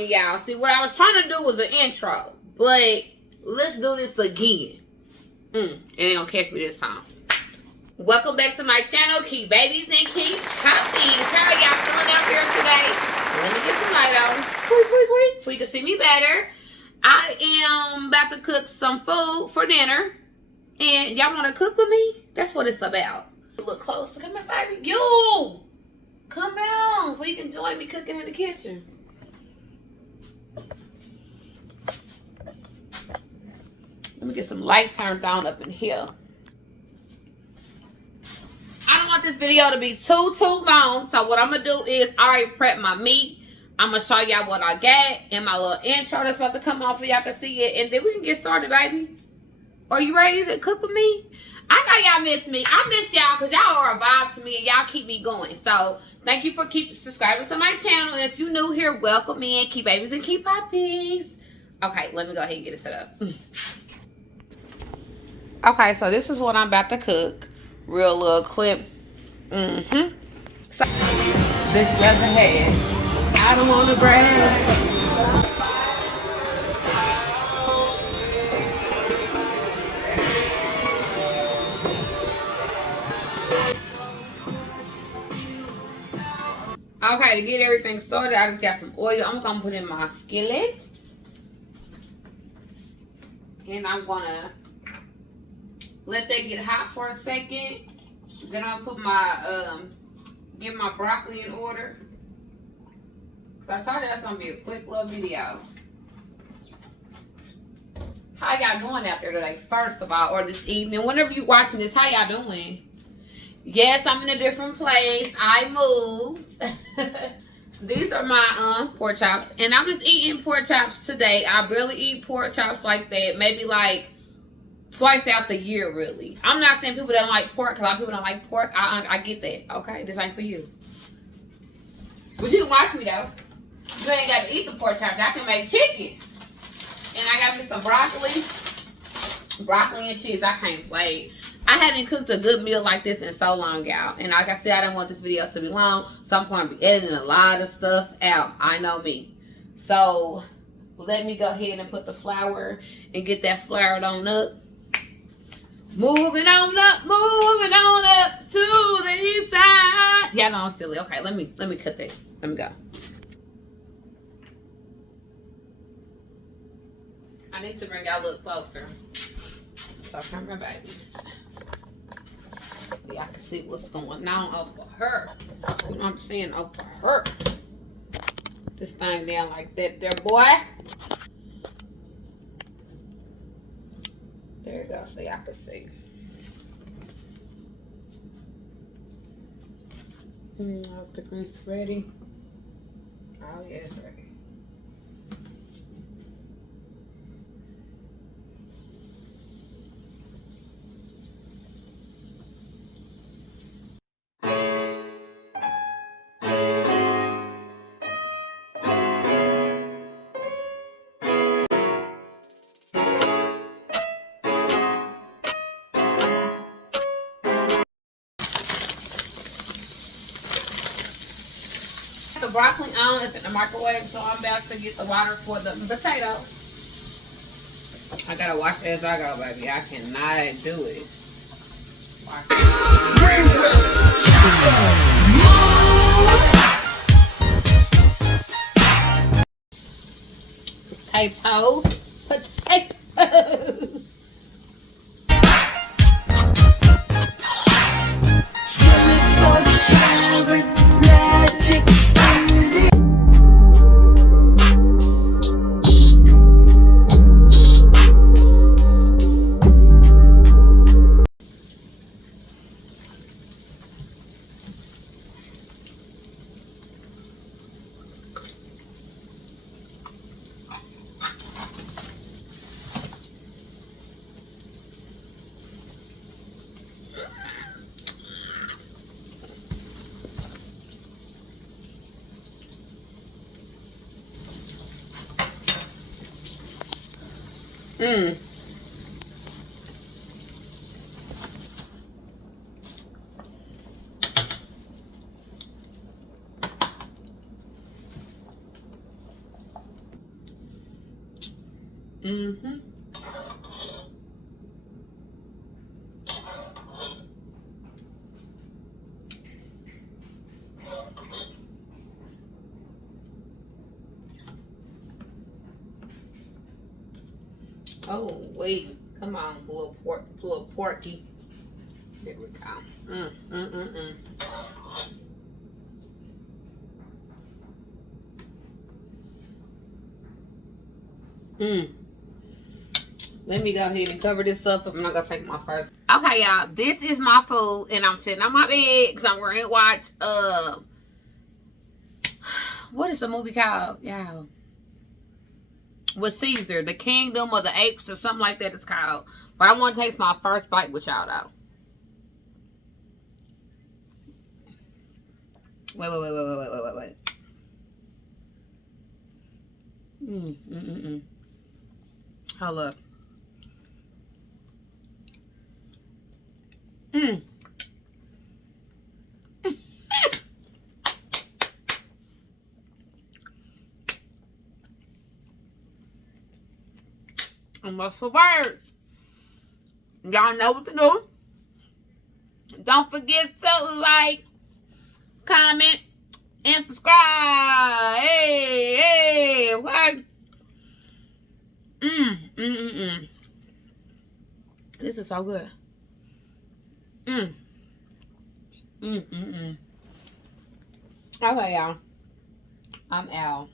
me, y'all. See, what I was trying to do was an intro, but let's do this again. It ain't gonna catch me this time. Welcome back to my channel, Keep Babies and Keep Puppies. How are y'all feeling out here today? Let me get some light on. Tweet, so you can see me better. I am about to cook some food for dinner. And y'all want to cook with me? That's what it's about. Look closer. Come here, baby. You! Come down so you can join me cooking in the kitchen. Let me get some light turned on up in here. I don't want this video to be too long. So what I'm going to do is I already prepped my meat. I'm going to show y'all what I got in my little intro that's about to come off so y'all can see it. And then we can get started, baby. Are you ready to cook with me? I know y'all miss me. I miss y'all because y'all are a vibe to me and y'all keep me going. So thank you for subscribing to my channel. And if you're new here, welcome in. Keep babies and keep puppies. Okay, let me go ahead and get it set up. Okay, so this is what I'm about to cook. Real little clip. So, this leather head. I don't want to brag. Okay, to get everything started, I just got some oil. I'm going to put in my skillet. And I'm going to let that get hot for a second. Then I'll put my, get my broccoli in order. Cause I told you that's going to be a quick little video. How y'all doing out there today, first of all, or this evening? Whenever you watching this, how y'all doing? Yes, I'm in a different place. I moved. These are my pork chops. And I'm just eating pork chops today. I barely eat pork chops like that. Maybe like twice out the year, really. I'm not saying people don't like pork, because a lot of people don't like pork. I get that. Okay, this ain't for you. But you can watch me, though. You ain't got to eat the pork chops. I can make chicken. And I got me some broccoli. Broccoli and cheese. I can't wait. I haven't cooked a good meal like this in so long, y'all. And like I said, I don't want this video to be long. So I'm going to be editing a lot of stuff out. I know me. So let me go ahead and put the flour and get that floured on up. Moving on up to the east side. Y'all know I'm silly. Okay, let me cut this. Let me go. I need to bring y'all a little closer. So come here, babies. Y'all can see what's going on over her. You know what I'm saying? Over her. This thing down like that there, boy. There you go, so y'all can see. Is the grease ready? Oh, yeah, it's ready. The broccoli on is in the microwave, so I'm about to get the water for the potatoes. I gotta watch as I go, baby. I cannot do it. Potatoes. Mm-hmm. Oh, wait. Come on, little porky. There we go. Let me go ahead and cover this up. I'm not gonna take my first. Okay, y'all. This is my food, and I'm sitting on my bed because I'm going to watch. What is the movie called, y'all? With Caesar, The Kingdom of the Apes, or something like that. It's called. But I want to taste my first bite with y'all though. Wait. Hold up. And what's the words? Y'all know what to do. Don't forget to like, comment, and subscribe. Hey, okay. This is so good. Okay, y'all. I'm out.